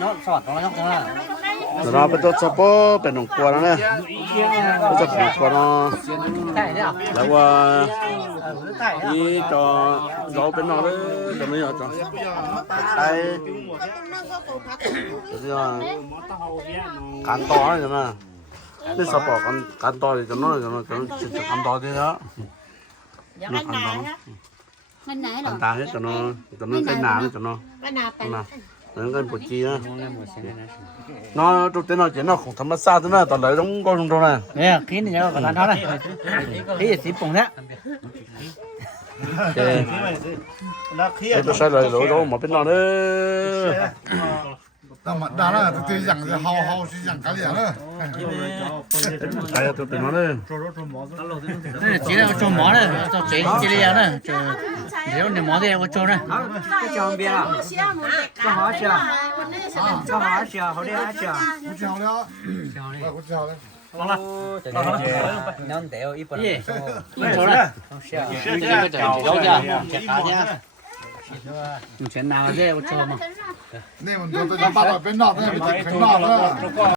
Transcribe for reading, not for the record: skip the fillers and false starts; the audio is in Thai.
เนาะสอดของเราทั้งนั้น เราไปตัวสปอเป็นหนองกัวแล้วนะจะขูดกัวเนาะ ใช่เนี่ย แล้วว่า ใช่ นี่จอเราเป็นนองเลยจะไม่ยอมจอไทยจะการต่อใช่ไหมนี่สปอการต่อจะน้อยจะการต่อที่แล้วนี่การต่อ มันไหนหร กา อ รตาให้จะน้อยจะน้อยเป็นหนาจะน้อย ก็นาไป นะนั่นก็ปวดจีนะnó tụi tên nó chỉ nó không thấm xa thế nào tao lấy giống con trong này เนี่ยคิดเนี่ยก็ทานเท่านั้นที่สิบปุ่งเนี่ย cái tôi sai lời lỗi đâu mà bên nó đấy 那么当然，这养的好是养干粮了。 cái tôi bên nó đấy นี่จีน做毛的做水จีน样的就เดี๋ยว你毛的我做呢这讲别了做好吃做好吃好的好吃不吃好了，不吃好了。能得有一本一本的是啊这个叫这啥呢你全拿这我做嘛那我们就把它变大，那边就啃大了。